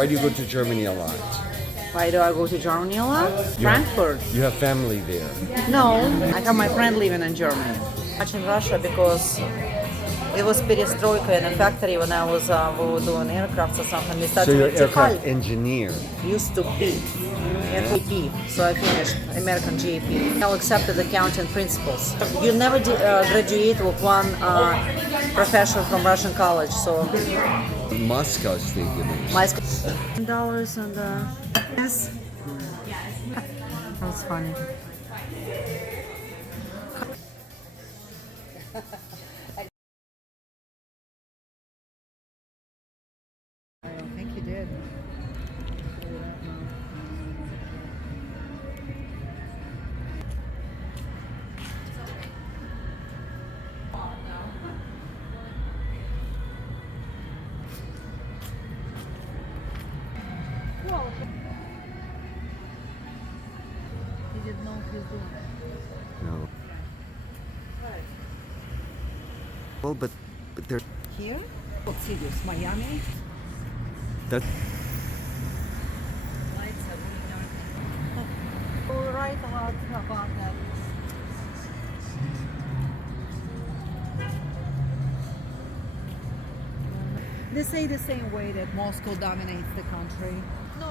Why do you go to Germany a lot? Why do I go to Germany a lot? Frankfurt. You have family there. No, I have my friend living in Germany. Much in Russia because it was perestroika in a factory when I was we were doing aircrafts or something. We So started you're with an aircraft Tefal. engineer. Used to be FAP, so I finished American GAP. Now accepted accounting principles. You never graduate with one profession from Russian college, so Moscow State University. my $10 and yes, that's funny. I don't think you did. He didn't know he was doing it. No. Well, but there's Here? What cities? Miami? that. Lights are really dark. We'll write a lot about that. They say the same way that Moscow dominates the country. No,